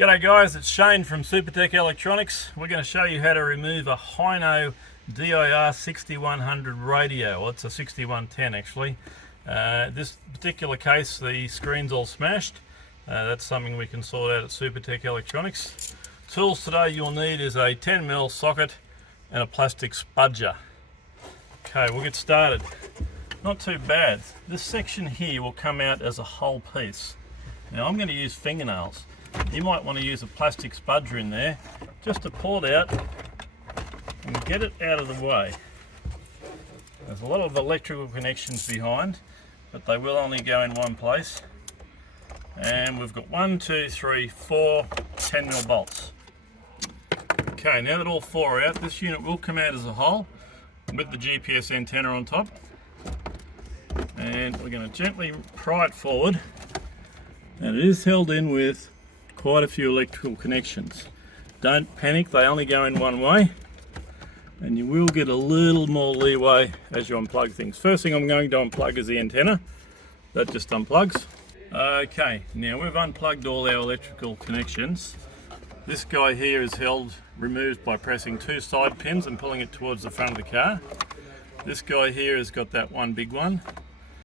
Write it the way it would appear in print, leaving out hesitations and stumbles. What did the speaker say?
G'day guys, it's Shane from Supertech Electronics. We're going to show you how to remove a Hino DIR6110 radio. Well, it's a 6110 actually. This particular case, the screen's all smashed. That's something we can sort out at Supertech Electronics. Tools today you'll need is a 10mm socket and a plastic spudger. Okay, we'll get started. Not too bad. This section here will come out as a whole piece. Now I'm going to use fingernails. You might want to use a plastic spudger in there just to pull it out and get it out of the way. There's a lot of electrical connections behind, but they will only go in one place. And we've got 4 10mm bolts. Okay, now that all four are out, this unit will come out as a whole with the GPS antenna on top. And we're going to gently pry it forward. And it is held in with quite a few electrical connections. Don't panic, they only go in one way, and you will get a little more leeway as you unplug things. First thing I'm going to unplug is the antenna. That just unplugs. Okay, now we've unplugged all our electrical connections. This guy here is removed by pressing 2 side pins and pulling it towards the front of the car. This guy here has got that one big one,